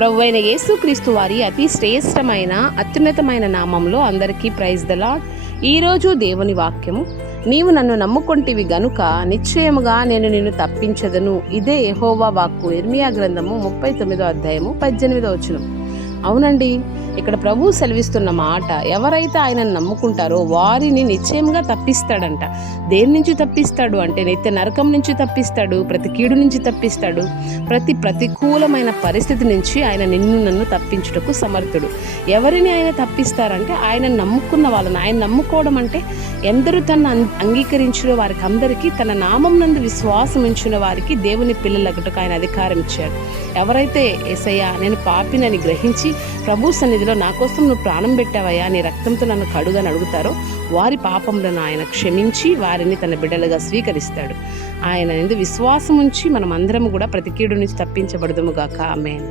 ప్రభువైన యేసుక్రీస్తు వారి అతి శ్రేష్టమైన అత్యున్నతమైన నామంలో అందరికీ ప్రైజ్ ద లార్డ్. ఈరోజు దేవుని వాక్యము, నీవు నన్ను నమ్ముకొంటివి గనుక నిశ్చయముగా నేను నిన్ను తప్పించదను. ఇదే యెహోవా వాక్కు. ఇర్మియా గ్రంథము 39వ అధ్యాయము 18వ వచనం. అవునండి, ఇక్కడ ప్రభువు సెలవిస్తున్న మాట, ఎవరైతే ఆయనను నమ్ముకుంటారో వారిని నిశ్చయంగా తప్పిస్తాడంట. దేని నుంచి తప్పిస్తాడు అంటే నిత్య నరకం నుంచి తప్పిస్తాడు, ప్రతి కీడు నుంచి తప్పిస్తాడు, ప్రతి ప్రతికూలమైన పరిస్థితి నుంచి ఆయన నిన్ను నన్ను తప్పించుటకు సమర్థుడు. ఎవరిని ఆయన తప్పిస్తారంటే ఆయన నమ్ముకున్న వాళ్ళని. ఆయన నమ్ముకోవడం అంటే ఎందరూ తను అంగీకరించిన వారికి అందరికీ, తన నామం నందు విశ్వాసం ఉంచిన వారికి దేవుని పిల్లలకుటకు ఆయన అధికారం ఇచ్చాడు. ఎవరైతే యేసయ్యా నేను పాపినని గ్రహించి ప్రభు సన్నిధిలో నా కోసం నువ్వు ప్రాణం పెట్టావయ్యా, నీ రక్తంతో నన్ను కడుగని అడుగుతారో వారి పాపములను ఆయన క్షమించి వారిని తన బిడ్డలుగా స్వీకరిస్తాడు. ఆయన యందు విశ్వాసం ఉంచి మనం అందరం కూడా ప్రతి కీడు నుంచి తప్పించబడదుము గాక. ఆమేన్.